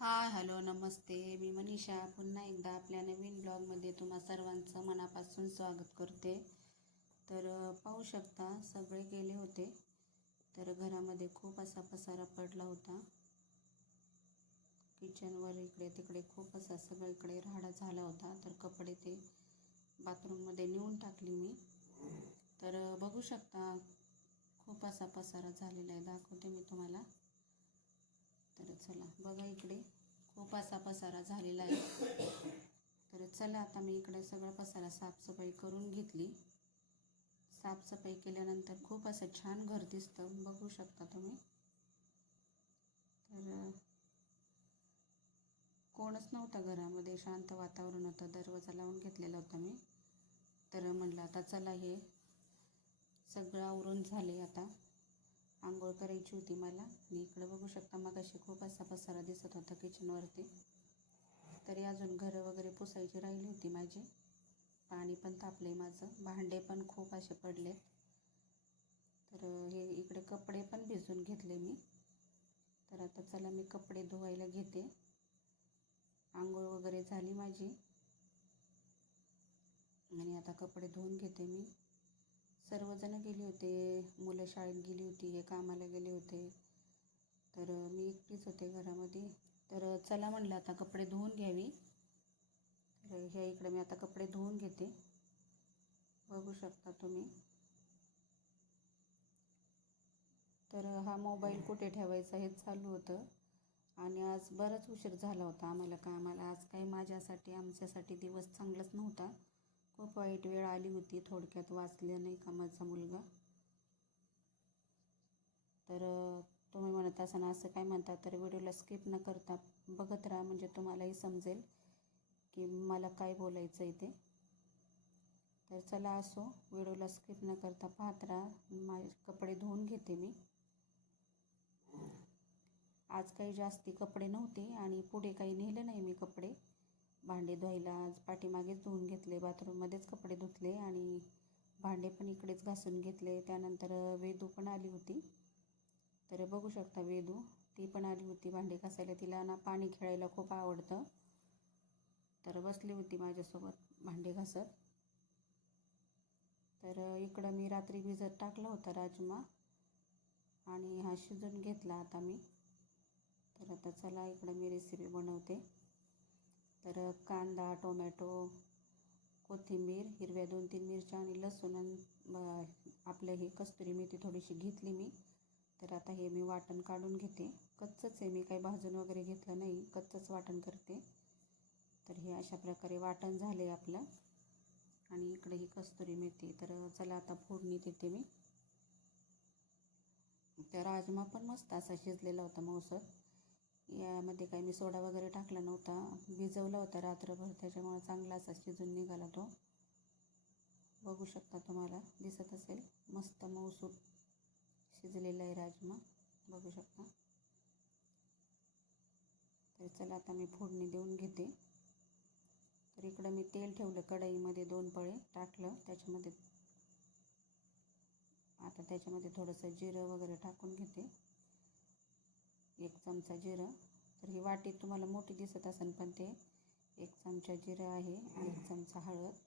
Hi hello नमस्ते. मी मनीषा पुन्हा एकदा आपल्या नवीन ब्लॉगमध्ये तुम्हा सर्वांचं मनापासून स्वागत करते. तर पाहू शकता सगळे गेले होते, तर घरामध्ये खूप असा पसारा पडला होता. किचनवर इकडे तिकडे खूप असा सगळीकडे राडा झाला होता. तर कपडे ते बाथरूममध्ये नेऊन टाकली मी. तर बघू शकता खूप असा पसारा झालेला आहे, दाखवते मी तुम्हाला. तर चला बघा, इकडे खूप असा पसारा झालेला आहे. तर चला आता मी इकडे सगळं पसारा साफसफाई करून घेतली. साफसफाई केल्यानंतर खूप असं छान घर दिसतं, बघू शकता तुम्ही. तर कोणच नव्हतं घरामध्ये, शांत वातावरण होतं. दरवाजा लावून घेतलेला होता मी. तर म्हणलं आता चला हे सगळं आवरून झाले. आता आंघोळ करायची होती मला. आणि इकडे बघू शकता मगाशी खूप असा पसारा दिसत होता किचनवरती. तरी अजून घरं वगैरे पुसायची राहिली होती माझी. पाणी पण तापले माझं, भांडे पण खूप असे पडले. तर हे इकडे कपडे पण भिजून घेतले मी. तर आता चला मी कपडे धुवायला घेते. आंघोळ वगैरे झाली माझी आणि आता कपडे धुवून घेते मी. सर्वजण गेले होते, मुलं शाळेत गेली होती, हे कामाला गेले होते. तर मी एकटीच होते घरामध्ये. तर चला म्हणलं आता कपडे धुवून घ्यावी. तर ह्या इकडे मी आता कपडे धुवून घेते, बघू शकता तुम्ही. तर हा मोबाईल कुठे ठेवायचा हे चालू होतं. आणि आज बराच उशीर झाला होता आम्हाला कामाला. आज काही माझ्यासाठी आमच्यासाठी दिवस चांगलाच नव्हता. खूप वाईट वेळ आली होती. थोडक्यात वाचलं नाही का माझा मुलगा. तर तुम्ही म्हणत असाल असं काय म्हणता, तर व्हिडिओला स्किप न करता बघत राहा, म्हणजे तुम्हालाही समजेल की मला काय बोलायचं आहे ते. तर चला असो, व्हिडिओला स्किप न करता पाहत राहा. माझे कपडे धुवून घेते मी. आज काही जास्ती कपडे नव्हते आणि पुढे काही नेलं नाही मी कपडे. भांडे धुवायला आज पाठीमागेच धुवून घेतले, बाथरूममध्येच कपडे धुतले आणि भांडे पण इकडेच घासून घेतले. त्यानंतर वेदू पण आली होती. तर बघू शकता वेदू, ती पण आली होती भांडे घासायला. तिला ना पाणी खेळायला खूप आवडतं. तर बसली होती माझ्यासोबत भांडे घासत. तर इकडं मी रात्री भिजत टाकला होता राजमा आणि हा शिजून घेतला आता मी. तर आता चला इकडं मी रेसिपी बनवते. तर कांदा, टोमॅटो, कोथिंबीर, हिरव्या 2-3 मिरच्या आणि लसूण आपलं हे कस्तुरी मेथी थोडीशी घेतली मी. तर आता हे मी वाटण काढून घेते. कच्चंच आहे, मी काही भाजून वगैरे घेतलं नाही, कच्चंच वाटण करते. तर हे अशा प्रकारे वाटण झाले आपलं. आणि इकडे ही कस्तुरी मेथी. तर चला आता फोडणी देते मी. त्या राजमा पण मस्त असा शिजलेला होता मऊसर. यामध्ये काही मी सोडा वगैरे टाकला नव्हता, भिजवला होता रात्रभर, त्याच्यामुळे चांगला असा शिजून निघाला तो. बघू शकता, तुम्हाला दिसत असेल मस्त मऊसूत शिजलेला आहे राजमा, बघू शकता. तर चला आता मी फोडणी देऊन घेते. तर इकडं मी तेल ठेवलं कढईमध्ये, 2 पळे टाकलं त्याच्यामध्ये. आता त्याच्यामध्ये थोडंसं जिरं वगैरे टाकून घेते, 1 चमचा जिरं. तर ही वाटी तुम्हाला मोठी दिसत असेल, पण ते 1 चमचा जिरं आहे आणि 1 चमचा हळद,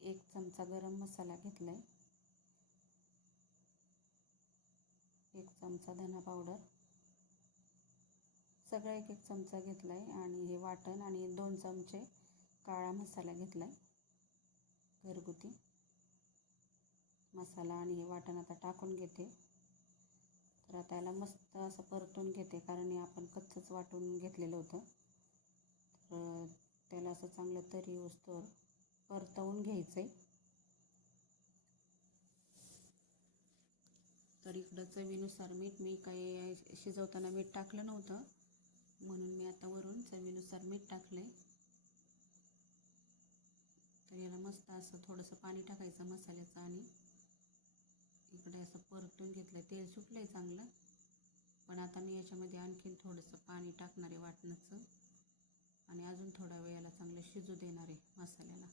1 चमचा गरम मसाला घेतला आहे, 1 चमचा धना पावडर, सगळं 1-1 चमचा घेतला आहे. आणि हे वाटण आणि 2 चमचे काळा मसाला घेतला आहे, घरगुती मसाला. आणि हे वाटण आता टाकून घेते. तर आता याला मस्त असं परतून घेते, कारण हे आपण कच्चंच वाटून घेतलेलं होतं. तर त्याला असं चांगलं तरी येऊस्तोवर परतवून घ्यायचं आहे. तर इकडं चवीनुसार मीठ, मी काही शिजवताना मीठ टाकलं नव्हतं, म्हणून मी आता वरून चवीनुसार मीठ टाकलं आहे. तर याला मस्त असं थोडंसं पाणी टाकायचं मसाल्याचं आणि इकडे असं परतून घेतलं. तेल सुटलं आहे चांगलं, पण आता मी याच्यामध्ये आणखीन थोडंसं पाणी टाकणार आहे वाटणाचं आणि अजून थोडा वेळाला चांगलं शिजू देणार आहे मसाल्याला.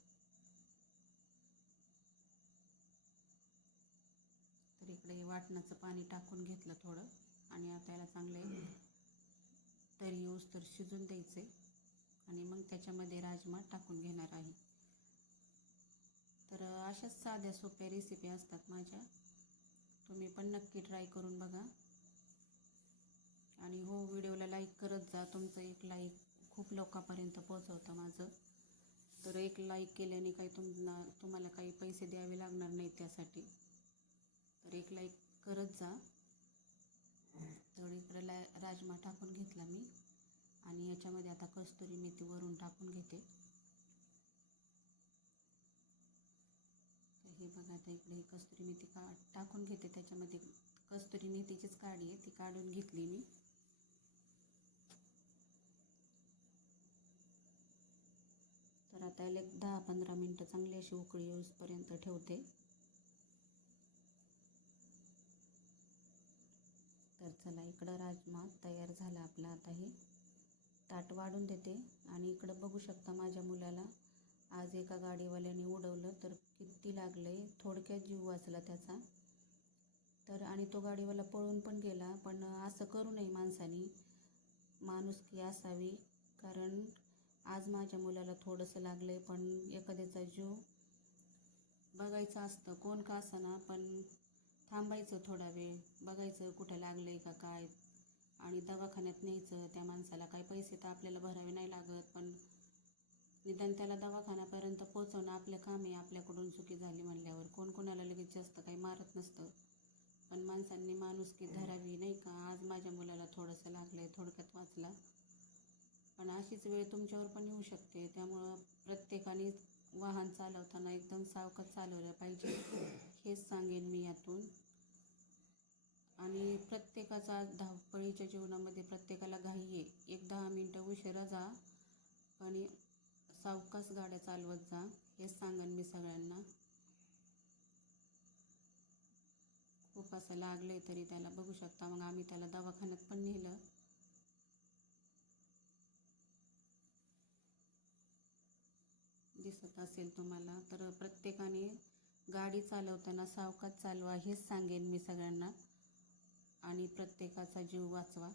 तर तर इकडे वाटणाचं पाणी टाकून घेतलं थोडं आणि आता याला चांगले तरी येऊस तर शिजून द्यायचे आणि मग त्याच्यामध्ये राजमा टाकून घेणार आहे. तर अशाच साध्या सोप्या रेसिपी असतात माझ्या, तुम्ही पण नक्की ट्राय करून बघा. आणि हो, व्हिडिओला लाईक करत जा. तुमचं एक लाईक खूप लोकांपर्यंत पोहोचवतं माझं. तर एक लाईक केल्याने काही तुम्हाला काही पैसे द्यावे लागणार नाही त्यासाठी, तर एक लाईक करत जा. तर इकडे राजमा टाकून घेतला मी आणि याच्यामध्ये आता कस्तुरी मेथी वरून टाकून घेते. हे बघा, आता इकडे कस्तुरी मेथी टाकून घेते. त्याच्यामध्ये कस्तुरी मेथीचीच काडी आहे, ती काढून घेतली मी. तर आता याला 10-15 मिनटं चांगली अशी उकळी येऊसपर्यंत ठेवते. तर चला, इकडं राजमा तयार झाला आपला. आता हे ताट वाढून देते आणि इकडं बघू शकता माझ्या मुलाला आज एका गाडीवाल्याने उडवलं, तर किती लागलंय. थोडक्यात जीव वाचला त्याचा. तर आणि तो गाडीवाला पळून पण गेला. पण असं करू नये माणसानी, माणुसकी असावी. कारण आज माझ्या मुलाला थोडंसं लागलंय, पण एखाद्याचा जीव बघायचं असतं, कोण का असेना, पण थांबायचं थोडा वेळ, बघायचं कुठं लागलंय का काय, आणि दवाखान्यात न्यायचं. त्या माणसाला काही पैसे तर आपल्याला भरावे नाही लागत, पण निदान त्याला दवाखान्यापर्यंत पोहोचवणं आपलं काम आहे. आपल्याकडून चुकी झाली म्हणल्यावर कोण कोणाला लगेच जास्त काही मारत नसतं, पण माणसांनी माणुसकी धरावी, नाही का. आज माझ्या मुलाला थोडंसं लागलंय, थोडक्यात वाचला. पण अशीच वेळ तुमच्यावर पण येऊ शकते, त्यामुळं प्रत्येकाने वाहन चालवताना एकदम सावकाश चालवलं पाहिजे, हेच सांगेन मी यातून. आणि प्रत्येकाचा धावपळीच्या जीवनामध्ये प्रत्येकाला घाई आहे. 1-10 मिनटं उशिरा जा, आणि सावकाश गाड्या चालवत जा, हेच सांगेन मी सगळ्यांना. खूप असं लागलंय तरी त्याला, बघू शकता. मग आम्ही त्याला दवाखान्यात पण नेलं. दिसत असेल तुम्हाला. तर प्रत्येकाने गाडी चालवताना सावकाश चालवा, हेच सांगेन मी सगळ्यांना, आणि प्रत्येकाचा जीव वाचवा.